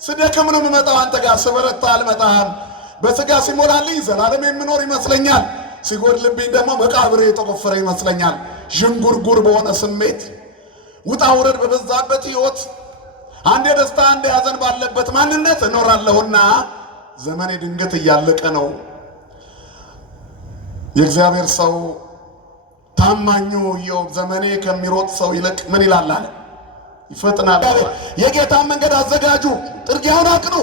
ስደክም ነው የምመጣው አንተ ጋር ስበረታ አልመጣም በስጋ ሲሞላልኝ ዘላለም የምኖር ይመስለኛል ሲጎድልብኝ ደግሞ መቃብሬ የተቆፈረ ይመስለኛል ዥንጉርጉር በሆነ ስሜት ውጣ ውረድ በበዛበት ህይወት አንዴ ደስታ አንዴ ሐዘን ባለበት ማንነት እኖራለሁና ዘመኔ ድንገት እያለቀ ነው የእግዚአብሔር ሰው ታማኙ ኢዮብ ዘመኔ ከሚሮጥ ሰው ይልቅ ምን ይላል አለ ይፈጥናል የጌታ መንገድ አዘጋጁ ጥርጊያውን አቅኑ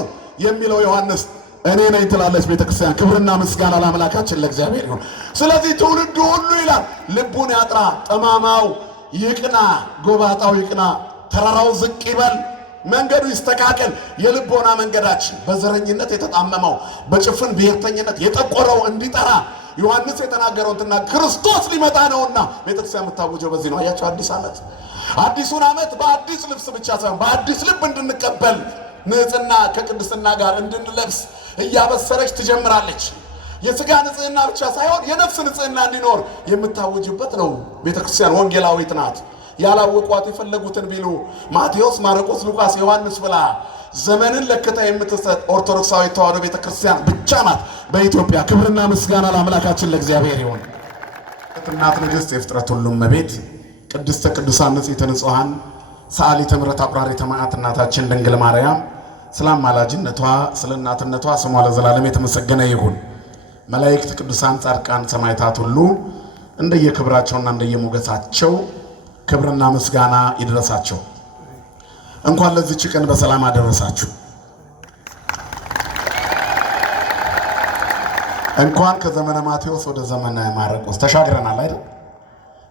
የሚለው ዮሐንስ እኔ ነኝ ትላለች ቤተክርስቲያን ክብርና ምስጋና ለአምላካችን ለእግዚአብሔር ይሁን ስለዚህ ትውልዱ ሁሉ ይላል ልቡን ያጥራ ጠማማው ይቅና ጎባጣው ይቅና ተራራው ዝቅ ይበል መንገዱ ይስተካከል የልቦና መንገዳችን በዘረኝነት የተጣመመው በጭፍን ብሔርተኝነት የጠቆረው እንዲጠራ ዮሐንስ የተናገረውና ክርስቶስ ሊመጣ ነውና ቤተክርስቲያን የምታወጀው በዚህ ነው አያችሁ አዲስ ዓመት አዲሱን ዓመት በአዲስ ልብስ ብቻ ሳይሆን በአዲስ ልብ እንድንቀበል ንጽህና ከቅድስና ጋር እንድንለብስ እያበሰረች ትጀምራለች የሥጋ ንጽህና ብቻ ሳይሆን የነፍስ ንጽህና እንዲኖር የምታወጅበት ነው ቤተክርስቲያን ወንጌላዊት ናት ያላወቋት የፈለጉትን ቢሉ ማቴዎስ ማርቆስ ሉቃስ ዮሐንስ ብላ ዘመንን ለከታ የምትሰጥ ኦርቶዶክሳዊት ተዋሕዶ ቤተክርስቲያን ብቻ ናት በኢትዮጵያ ክብርና ምስጋና ለአምላካችን ለእግዚአብሔር ይሁን እናት ንግሥት የፍጥረት ሁሉ እመቤት ቅድስተ ቅዱሳን ንጽሕተ ንጹሐን ሰዓሊተ ምሕረት አቁራሪተ መዓት እናታችን ድንግል ማርያም ስለ አማላጅነቷ ስለ እናትነቷ ስሟ ለዘላለም የተመሰገነ ይሁን መላእክት ቅዱሳን ጻድቃን ሰማዕታት ሁሉ እንደየክብራቸውና እንደየሞገሳቸው ክብርና ምስጋና ይድረሳቸው እንኳን ለዚህ ቀን በሰላም አደረሳችሁ እንኳን ከዘመነ ማቴዎስ ወደ ዘመነ ማርቆስ ተሻግረናል አይደል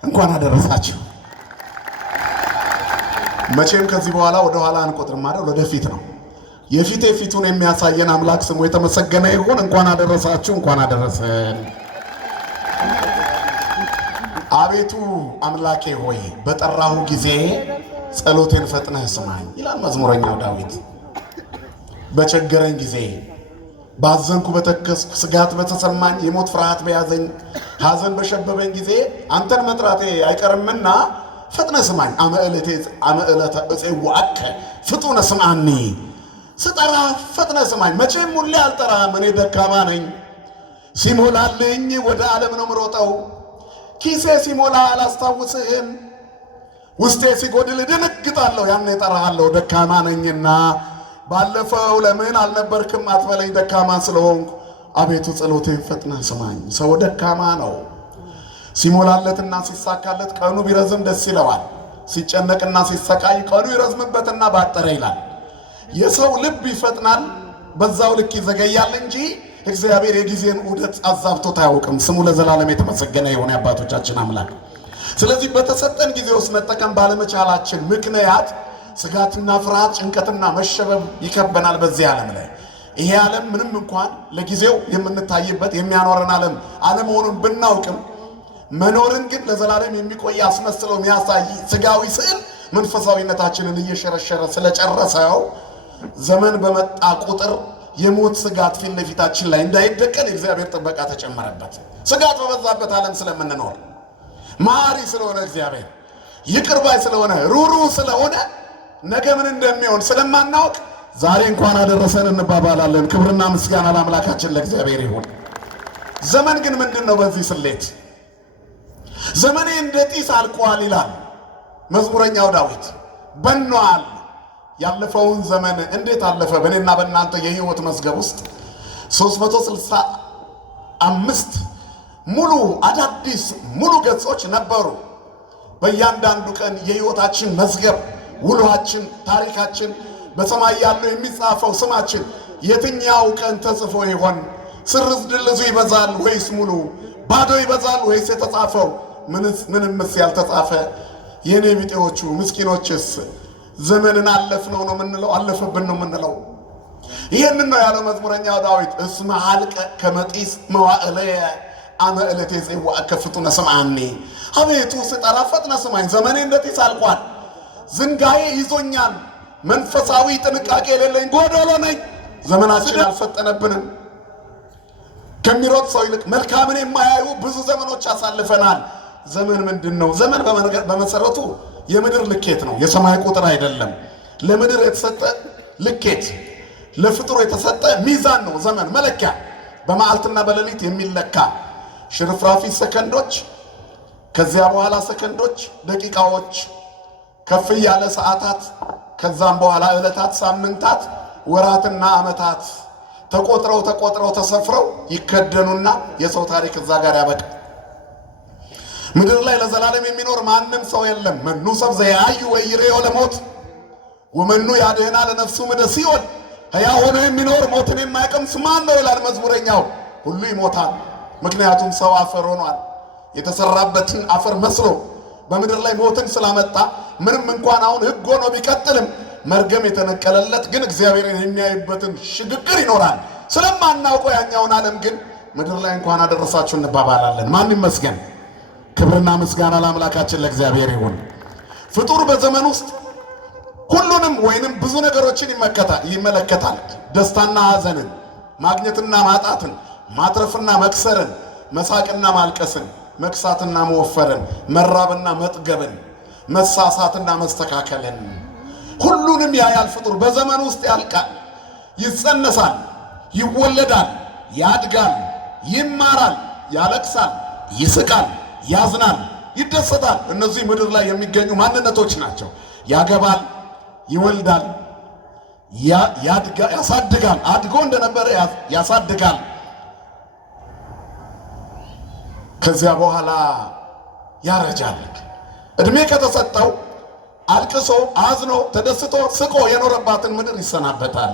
እንኳን አደረሳችሁ መቼም ከዚህ በኋላ ወደ ኋላ አንቆጥርም ማለት ወደፊት ነው የፊቱን የሚያሳየን አምላክ ስሙ የተመሰገነ ይሁን እንኳን አደረሳችሁ እንኳን አደረሰን አቤቱ አምላኬ ሆይ በጠራሁ ጊዜ ጸሎቴን ፈጥነህ ስማኝ ይላል መዝሙረኛው ዳዊት በቸገረኝ ጊዜ ባዘንኩ በተከስኩ ስጋት በተሰማኝ የሞት ፍርሃት በያዘኝ ሐዘን በሸበበኝ ጊዜ አንተን መጥራቴ አይቀርምና ፈጥነህ ስማኝ አመዕለተ እፄዋከ ፍጡነ ስምዓኒ ስጠራ ፈጥነህ ስማኝ መቼም ሁሌ አልጠራህም እኔ ደካማ ነኝ ሲሞላልኝ ወደ ዓለም ነው ምሮጠው ኪሴ ሲሞላ አላስታውስህም ውስጤ ሲጎድል ድንግጣለሁ ያኔ እጠራሃለሁ ደካማ ነኝና ባለፈው ለምን አልነበርክም አትበለኝ ደካማ ስለሆንኩ አቤቱ ጸሎቴን ፈጥነህ ስማኝ ሰው ደካማ ነው ሲሞላለትና ሲሳካለት ቀኑ ቢረዝም ደስ ይለዋል ሲጨነቅና ሲሰቃይ ቀኑ ይረዝምበትና ባጠረ ይላል የሰው ልብ ይፈጥናል በዛው ልክ ይዘገያል እንጂ እግዚአብሔር የጊዜን ዑደት አዛብቶት አያውቅም ስሙ ለዘላለም የተመሰገነ ይሁን አባቶቻችን አምላክ ስለዚህ በተሰጠን ጊዜ ውስጥ መጠቀም ባለመቻላችን ምክንያት ስጋትና ፍርሃት ጭንቀትና መሸበብ ይከበናል በዚህ ዓለም ላይ ይሄ ዓለም ምንም እንኳን ለጊዜው የምንታይበት የሚያኖረን ዓለም አለመሆኑን ብናውቅም መኖርን ግን ለዘላለም የሚቆይ አስመስለው የሚያሳይ ስጋዊ ስዕል መንፈሳዊነታችንን እየሸረሸረ ስለጨረሰው ዘመን በመጣ ቁጥር የሞት ስጋት ፊት ለፊታችን ላይ እንዳይደቀን እግዚአብሔር ጥበቃ ተጨመረበት ስጋት በበዛበት ዓለም ስለምንኖር ማሪ ስለሆነ እግዚአብሔር ይቅር ባይ ስለሆነ ሩሩ ስለሆነ ነገ ምን እንደሚሆን ስለማናውቅ ዛሬ እንኳን አደረሰን እንባባላለን ክብርና ምስጋና ለአምላካችን ለእግዚአብሔር ይሁን ዘመን ግን ምንድነው በዚህ ስሌት ዘመኔ እንደ ጢስ አልቋል ይላል መዝሙረኛው ዳዊት በኗል ያለፈውን ዘመን እንዴት አለፈ በእኔና በእናንተ የህይወት መዝገብ ውስጥ 365 ሙሉ አዳዲስ ሙሉ ገጾች ነበሩ በእያንዳንዱ ቀን የህይወታችን መዝገብ ውሏችን ታሪካችን በሰማይ ያለው የሚጻፈው ስማችን የትኛው ቀን ተጽፎ ይሆን ስርዝ ድልዙ ይበዛል ወይስ ሙሉ ባዶ ይበዛል ወይስ የተጻፈው ምንምስ ያልተጻፈ የኔ ቢጤዎቹ ምስኪኖችስ ዘመንን አለፍነው ነው ምንለው አለፈብን ነው ምንለው ይሄንን ነው ያለው መዝሙረኛው ዳዊት እስመ ሐልቀ ከመጢስ መዋዕለየ አመዕለተ እፄዋከ ፍጡነ ስምዓኒ አቤቱ ስጠራ ፈጥነህ ስማኝ ዘመኔ እንደ ጢስ አልቋል ዝንጋዬ ይዞኛል መንፈሳዊ ጥንቃቄ የሌለኝ ጎዶሎ ነኝ ዘመናችን አልፈጠነብንም ከሚሮጥ ሰው ይልቅ መልካምን የማያዩ ብዙ ዘመኖች አሳልፈናል ዘመን ምንድነው ዘመን በመሰረቱ የምድር ልኬት ነው የሰማይ ቁጥር አይደለም ለምድር የተሰጠ ልኬት ለፍጥሩ የተሰጠ ሚዛን ነው ዘመን መለኪያ በመዓልትና በሌሊት የሚለካ ሽርፍራፊ ሰከንዶች ከዚያ በኋላ ሰከንዶች ደቂቃዎች ከፍ ያለ ሰዓታት ከዛም በኋላ ዕለታት ሳምንታት ወራትና ዓመታት ተቆጥረው ተሰፍረው ይከደኑና የሰው ታሪክ እዛ ጋር ያበቃል። ምድር ላይ ለዘላለም የሚኖር ማንም ሰው የለም። መኑ ሰብ ዘያዩ ወይሬዮ ለሞት ወመኑ ያድህና ለነፍሱ ምደ ሲኦል ሕያው ሆኖ የሚኖር ሞትን የማይቀምስ ማን ነው ይላል መዝሙረኛው። ሁሉ ይሞታል። ምክንያቱም ሰው አፈር ሆኗል። የተሰራበትን አፈር መስሎ በምድር ላይ ሞትን ስላመጣ ምንም እንኳን አሁን ሕግ ሆኖ ቢቀጥልም መርገም የተነቀለለት ግን እግዚአብሔርን የሚያይበትን ሽግግር ይኖራል። ስለማናውቀው ያኛውን ዓለም ግን ምድር ላይ እንኳን አደረሳችሁ እንባባላለን። ማን ይመስገን? ክብርና ምስጋና ለአምላካችን ለእግዚአብሔር ይሁን። ፍጡር በዘመን ውስጥ ሁሉንም ወይንም ብዙ ነገሮችን ይመለከታል። ደስታና ሐዘንን፣ ማግኘትና ማጣትን፣ ማትረፍና መክሰርን፣ መሳቅና ማልቀስን፣ መክሳትና መወፈርን፣ መራብና መጥገብን፣ መሳሳትና መስተካከልን ሁሉንም ያያል። ፍጡር በዘመን ውስጥ ያልቃል፣ ይጸነሳል፣ ይወለዳል፣ ያድጋል፣ ይማራል፣ ያለቅሳል፣ ይስቃል፣ ያዝናል፣ ይደሰታል። እነዚህ ምድር ላይ የሚገኙ ማንነቶች ናቸው። ያገባል፣ ይወልዳል፣ ያሳድጋል፣ አድጎ እንደነበረ ያሳድጋል። ከዚያ በኋላ ያረጃል። እድሜ ከተሰጠው አልቅሶ አዝኖ ተደስቶ ስቆ የኖረባትን ምድር ይሰናበታል፣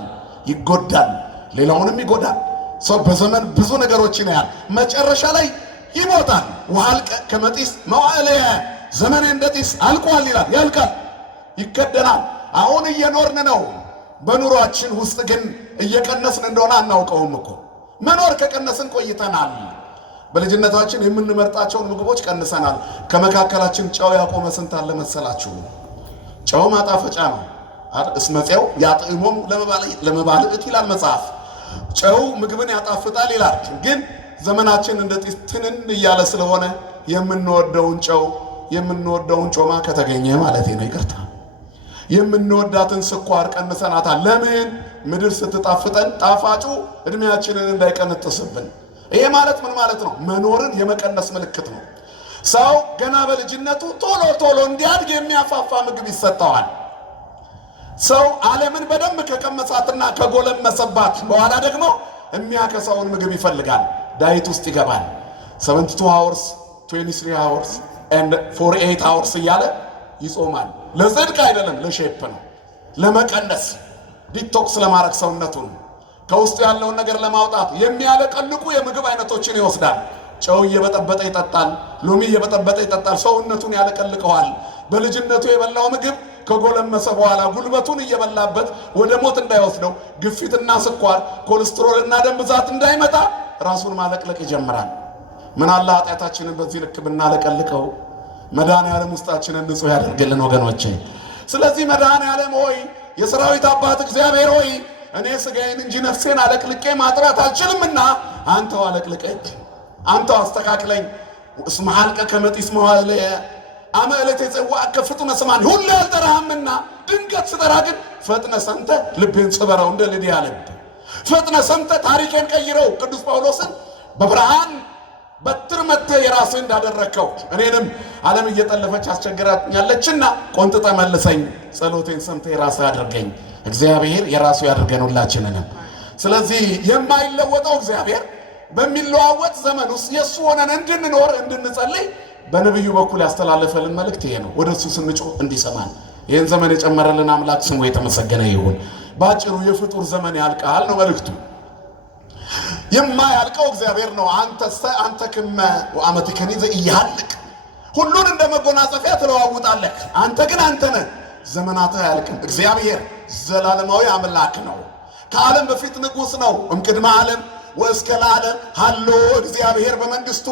ይጎዳል፣ ሌላውንም ይጎዳል። ሰው በዘመን ብዙ ነገሮችን ያያል። መጨረሻ ላይ ይሞታል። ወሃልቀ ከመጢስ መዋዕለየ ዘመኔ እንደ ጢስ አልቋል ይላል። ያልቃል፣ ይከደናል። አሁን እየኖርን ነው። በኑሯችን ውስጥ ግን እየቀነስን እንደሆነ አናውቀውም እኮ። መኖር ከቀነስን ቆይተናል። በልጅነታችን የምንመርጣቸውን ምግቦች ቀንሰናል። ከመካከላችን ጨው ያቆመ ስንት አለ መሰላችሁ? ጨው ማጣፈጫ ነው። እስመፄው ያጥዕሞሙ ለመባልዕት ይላል መጽሐፍ። ጨው ምግብን ያጣፍጣል ይላል። ግን ዘመናችን እንደ ጢስ ትንን እያለ ስለሆነ የምንወደውን ጨው የምንወደውን ጮማ ከተገኘ ማለት ነው፣ ይቅርታ፣ የምንወዳትን ስኳር ቀንሰናታል። ለምን? ምድር ስትጣፍጠን ጣፋጩ እድሜያችንን እንዳይቀነጥስብን። ይሄ ማለት ምን ማለት ነው? መኖርን የመቀነስ ምልክት ነው። ሰው ገና በልጅነቱ ቶሎ እንዲያድግ የሚያፋፋ ምግብ ይሰጠዋል። ሰው ዓለምን በደንብ ከቀመሳትና ከጎለመሰባት በኋላ ደግሞ የሚያከሳውን ምግብ ይፈልጋል። ዳይት ውስጥ ይገባል። 72 hours 23 hours and 48 hours እያለ ይጾማል። ለጽድቅ አይደለም፣ ለሼፕ ነው፣ ለመቀነስ ዲቶክስ ለማድረግ ሰውነቱን ከውስጡ ያለውን ነገር ለማውጣት የሚያለቀልቁ የምግብ አይነቶችን ይወስዳል። ጨው እየበጠበጠ ይጠጣል፣ ሎሚ እየበጠበጠ ይጠጣል። ሰውነቱን ያለቀልቀዋል። በልጅነቱ የበላው ምግብ ከጎለመሰ በኋላ ጉልበቱን እየበላበት ወደ ሞት እንዳይወስደው፣ ግፊትና ስኳር፣ ኮሌስትሮልና ደም ብዛት እንዳይመጣ ራሱን ማለቅለቅ ይጀምራል። ምን አለ ኃጢአታችንን በዚህ ልክ ብናለቀልቀው። መድኃኔዓለም ውስጣችንን ንጹህ ያደርግልን ወገኖቼ። ስለዚህ መድኃኔዓለም ሆይ፣ የሰራዊት አባት እግዚአብሔር ሆይ፣ እኔ ስጋዬን እንጂ ነፍሴን አለቅልቄ ማጥራት አልችልምና አንተው አለቅልቀኝ፣ አንተው አስተካክለኝ። እስመ ሀልቀ ከመ ጢስ መዋዕለየ አመ ዕለተ የጽዋዕ ፍጡነ ስማኒ። ሁሌ አልጠራህምና ድንገት ስጠራ ግን ፈጥነ ሰምተህ ልቤን ስበረው። እንደ ልድያ ልብ ፈጥነ ሰምተህ ታሪኬን ቀይረው። ቅዱስ ጳውሎስን በብርሃን በትር መጥተህ የራስህ እንዳደረግከው እኔንም ዓለም እየጠለፈች አስቸግራኛለችና ቆንጥጠ መልሰኝ፣ ጸሎቴን ሰምተህ የራስህ አድርገኝ። እግዚአብሔር የራሱ ያድርገን ሁላችንንም። ስለዚህ የማይለወጠው እግዚአብሔር በሚለዋወጥ ዘመን ውስጥ የእሱ ሆነን እንድንኖር እንድንጸልይ በነቢዩ በኩል ያስተላለፈልን መልእክት ይሄ ነው። ወደ እሱ ስንጮህ እንዲሰማን ይህን ዘመን የጨመረልን አምላክ ስሙ የተመሰገነ ይሁን። ባጭሩ የፍጡር ዘመን ያልቃል ነው መልእክቱ። የማያልቀው እግዚአብሔር ነው። አንተ ክመ ወአመቲከኒ ዘኢያልቅ፣ ሁሉን እንደ መጎናጸፊያ ትለዋውጣለህ። አንተ ግን አንተ ነህ፣ ዘመናትህ አያልቅም። እግዚአብሔር ዘላለማዊ አምላክ ነው። ከዓለም በፊት ንጉሥ ነው። እምቅድመ ዓለም ወእስከ ለዓለም ሀሎ እግዚአብሔር በመንግስቱ፣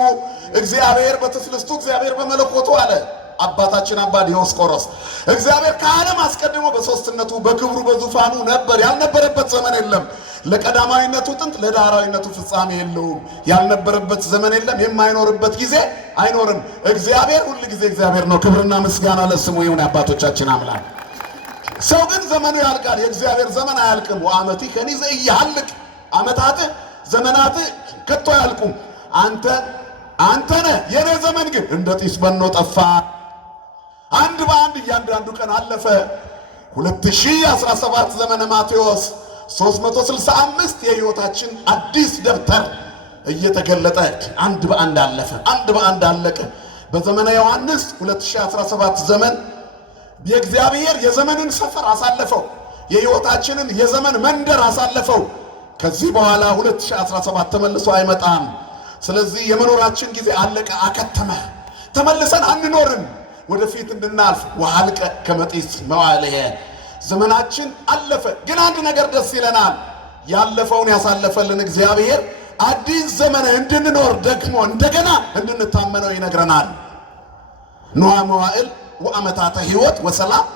እግዚአብሔር በትስልስቱ፣ እግዚአብሔር በመለኮቱ አለ አባታችን አባ ዲዮስቆሮስ። እግዚአብሔር ከዓለም አስቀድሞ በሶስትነቱ በክብሩ በዙፋኑ ነበር። ያልነበረበት ዘመን የለም። ለቀዳማዊነቱ ጥንት ለዳህራዊነቱ ፍጻሜ የለውም። ያልነበረበት ዘመን የለም። የማይኖርበት ጊዜ አይኖርም። እግዚአብሔር ሁል ጊዜ እግዚአብሔር ነው። ክብርና ምስጋና ለስሙ ይሁን። አባቶቻችን አምላክ ሰው ግን ዘመኑ ያልቃል፣ የእግዚአብሔር ዘመን አያልቅም። ወአመቲ ከኒ ዘኢያልቅ ዓመታት ዘመናት ከቶ አያልቁም። አንተ ነህ የኔ ዘመን ግን እንደ ጢስ በኖ ጠፋ። አንድ በአንድ እያንዳንዱ ቀን አለፈ። 2017 ዘመነ ማቴዎስ 365 የሕይወታችን አዲስ ደብተር እየተገለጠ አንድ በአንድ አለፈ፣ አንድ በአንድ አለቀ። በዘመነ ዮሐንስ 2017 ዘመን የእግዚአብሔር የዘመንን ሰፈር አሳለፈው፣ የሕይወታችንን የዘመን መንደር አሳለፈው። ከዚህ በኋላ 2017 ተመልሶ አይመጣም። ስለዚህ የመኖራችን ጊዜ አለቀ፣ አከተመ። ተመልሰን አንኖርም። ወደፊት እንድናልፍ ወሐልቀ ከመ ጢስ መዋዕልየ ዘመናችን አለፈ። ግን አንድ ነገር ደስ ይለናል። ያለፈውን ያሳለፈልን እግዚአብሔር አዲስ ዘመን እንድንኖር ደግሞ እንደገና እንድንታመነው ይነግረናል። ኖኅ መዋዕል ወአመታተ ሕይወት ወሰላም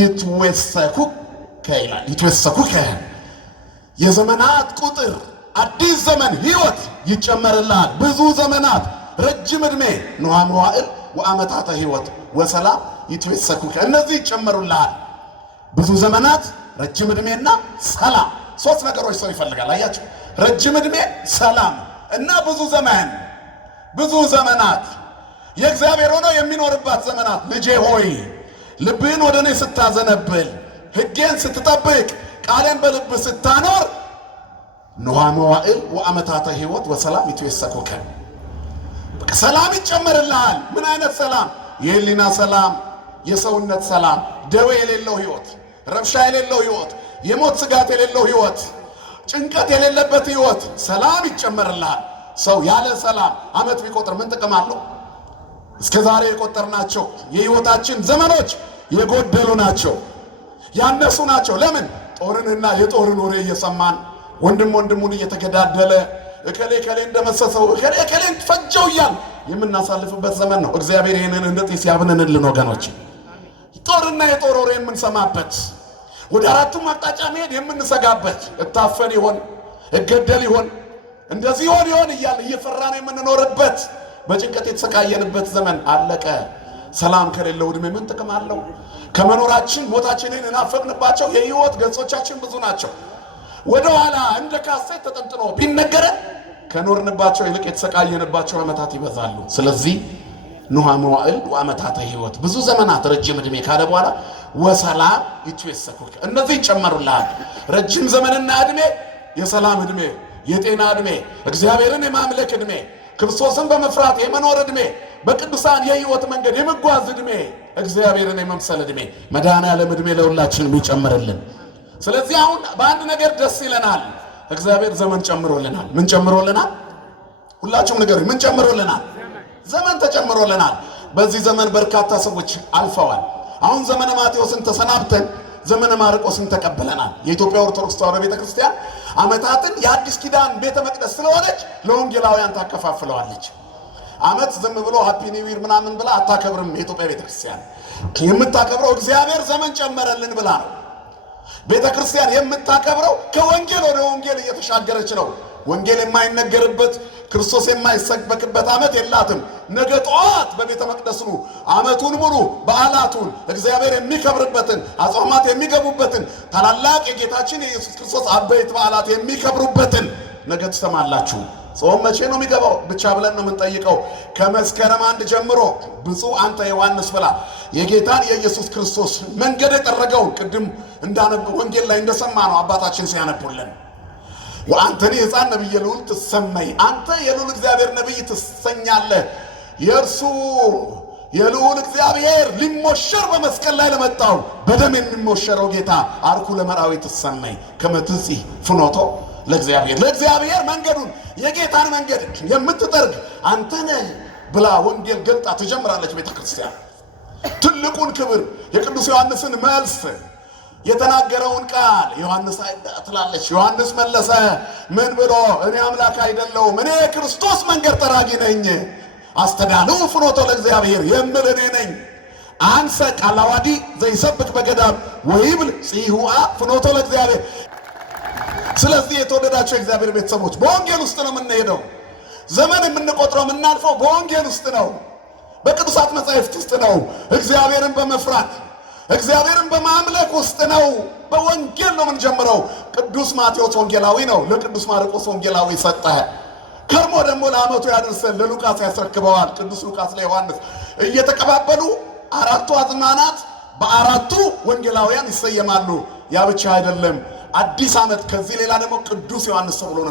ይትወሰኩከ ይላል። ይትወሰኩከ የዘመናት ቁጥር አዲስ ዘመን ሕይወት ይጨመርልሃል። ብዙ ዘመናት ረጅም ዕድሜ ኖኅ መዋዕል ወአመታተ ሕይወት ወሰላም ይትወሰኩከ እነዚህ ይጨመሩልሃል። ብዙ ዘመናት፣ ረጅም ዕድሜና ሰላም። ሶስት ነገሮች ሰው ይፈልጋል። አያችሁ፣ ረጅም ዕድሜ፣ ሰላም እና ብዙ ዘመን። ብዙ ዘመናት የእግዚአብሔር ሆኖ የሚኖርባት ዘመናት። ልጄ ሆይ ልብህን ወደ እኔ ስታዘነብል፣ ሕጌን ስትጠብቅ፣ ቃሌን በልብ ስታኖር ኖኅ መዋዕል ወአመታተ ሕይወት ወሰላም ይትወሰኩከ ሰላም ይጨመርልሃል። ምን አይነት ሰላም? የህሊና ሰላም፣ የሰውነት ሰላም፣ ደዌ የሌለው ሕይወት፣ ረብሻ የሌለው ሕይወት፣ የሞት ስጋት የሌለው ሕይወት፣ ጭንቀት የሌለበት ሕይወት፣ ሰላም ይጨመርልሃል። ሰው ያለ ሰላም ዓመት ቢቆጥር ምን ጥቅም አለው? እስከ ዛሬ የቆጠርናቸው የሕይወታችን ዘመኖች የጎደሉ ናቸው፣ ያነሱ ናቸው። ለምን? ጦርንና የጦርን ወሬ እየሰማን ወንድም ወንድሙን እየተገዳደለ እከሌ ከሌ እንደመሰሰው እከሌ ከሌን ፈጀው እያል የምናሳልፍበት ዘመን ነው። እግዚአብሔር ይህንን እንደ ጢስ ያብንንልን ወገኖች። ጦርና የጦር ወሬ የምንሰማበት፣ ወደ አራቱም አቅጣጫ መሄድ የምንሰጋበት፣ እታፈን ይሆን እገደል ይሆን እንደዚህ ይሆን እያል እየፈራን የምንኖርበት፣ በጭንቀት የተሰቃየንበት ዘመን አለቀ። ሰላም ከሌለው ዕድሜ ምን ጥቅም አለው? ከመኖራችን ሞታችንን እናፈቅንባቸው የሕይወት ገጾቻችን ብዙ ናቸው። ወደ ኋላ እንደ ካሴት ተጠንጥኖ ቢነገረን ከኖርንባቸው ይልቅ የተሰቃየንባቸው ዓመታት ይበዛሉ። ስለዚህ ኖኅ መዋዕል ወአመታተ ሕይወት ብዙ ዘመናት ረጅም ዕድሜ ካለ በኋላ ወሰላም ይትወሰኩከ እነዚህ ይጨመሩልሃል። ረጅም ዘመንና ዕድሜ፣ የሰላም ዕድሜ፣ የጤና ዕድሜ፣ እግዚአብሔርን የማምለክ ዕድሜ፣ ክርስቶስን በመፍራት የመኖር ዕድሜ፣ በቅዱሳን የሕይወት መንገድ የመጓዝ ዕድሜ፣ እግዚአብሔርን የመምሰል ዕድሜ፣ መድኃኔዓለም ዕድሜ ለሁላችንም ይጨምርልን። ስለዚህ አሁን በአንድ ነገር ደስ ይለናል። እግዚአብሔር ዘመን ጨምሮልናል። ምን ጨምሮልናል? ሁላችሁም ንገሩኝ። ምን ጨምሮልናል? ዘመን ተጨምሮልናል። በዚህ ዘመን በርካታ ሰዎች አልፈዋል። አሁን ዘመነ ማቴዎስን ተሰናብተን ዘመነ ማርቆስን ተቀበለናል። የኢትዮጵያ ኦርቶዶክስ ተዋሕዶ ቤተክርስቲያን ዓመታትን የአዲስ ኪዳን ቤተ መቅደስ ስለሆነች ለወንጌላውያን ታከፋፍለዋለች። ዓመት ዝም ብሎ ሃፒ ኒው ይር ምናምን ብላ አታከብርም። የኢትዮጵያ ቤተክርስቲያን የምታከብረው እግዚአብሔር ዘመን ጨመረልን ብላ ነው። ቤተ ክርስቲያን የምታከብረው ከወንጌል ወደ ወንጌል እየተሻገረች ነው። ወንጌል የማይነገርበት ክርስቶስ የማይሰበክበት ዓመት የላትም። ነገ ጠዋት በቤተ መቅደስ ነው ዓመቱን ሙሉ በዓላቱን እግዚአብሔር የሚከብርበትን አጽዋማት የሚገቡበትን ታላላቅ የጌታችን የኢየሱስ ክርስቶስ አበይት በዓላት የሚከብሩበትን ነገ ትሰማላችሁ። ጾም መቼ ነው የሚገባው ብቻ ብለን ነው የምንጠይቀው። ከመስከረም 1 ጀምሮ ብፁዕ አንተ ዮሐንስ ብላ የጌታን የኢየሱስ ክርስቶስ መንገድ የጠረገውን ቅድም እንዳነብ ወንጌል ላይ እንደሰማ ነው አባታችን ሲያነቡልን ወአንተኒ ሕፃን ነቢየ ልዑል ትሰመይ፣ አንተ የልዑል እግዚአብሔር ነቢይ ትሰኛለህ። የእርሱ የልዑል እግዚአብሔር ሊሞሸር በመስቀል ላይ ለመጣው በደም የሚሞሸረው ጌታ አርኩ ለመራዊ ትሰመይ ከመ ትጽእ ፍኖቶ ለእግዚአብሔር መንገዱን የጌታን መንገድ የምትጠርግ አንተ ነህ ብላ ወንጌል ገልጣ ትጀምራለች ቤተ ክርስቲያን። ትልቁን ክብር የቅዱስ ዮሐንስን መልስ የተናገረውን ቃል ዮሐንስ ትላለች። ዮሐንስ መለሰ ምን ብሎ? እኔ አምላክ አይደለሁም፣ እኔ ክርስቶስ መንገድ ጠራጊ ነኝ። አስተዳልው ፍኖቶ ለእግዚአብሔር የምል እኔ ነኝ። አንሰ ቃላዋዲ ዘይሰብክ በገዳም ወይብል ጽሁአ ፍኖቶ ለእግዚአብሔር። ስለዚህ የተወደዳቸው የእግዚአብሔር ቤተሰቦች በወንጌል ውስጥ ነው የምንሄደው። ዘመን የምንቆጥረው የምናልፈው በወንጌል ውስጥ ነው፣ በቅዱሳት መጻሕፍት ውስጥ ነው። እግዚአብሔርን በመፍራት እግዚአብሔርን በማምለክ ውስጥ ነው። በወንጌል ነው የምንጀምረው። ቅዱስ ማቴዎስ ወንጌላዊ ነው፣ ለቅዱስ ማርቆስ ወንጌላዊ ሰጠ። ከርሞ ደግሞ ለዓመቱ ያደርሰን ለሉቃስ ያስረክበዋል። ቅዱስ ሉቃስ ለዮሐንስ እየተቀባበሉ አራቱ አዝማናት በአራቱ ወንጌላውያን ይሰየማሉ። ያ ብቻ አይደለም፣ አዲስ ዓመት ከዚህ ሌላ ደግሞ ቅዱስ ዮሐንስ ተብሎ ነው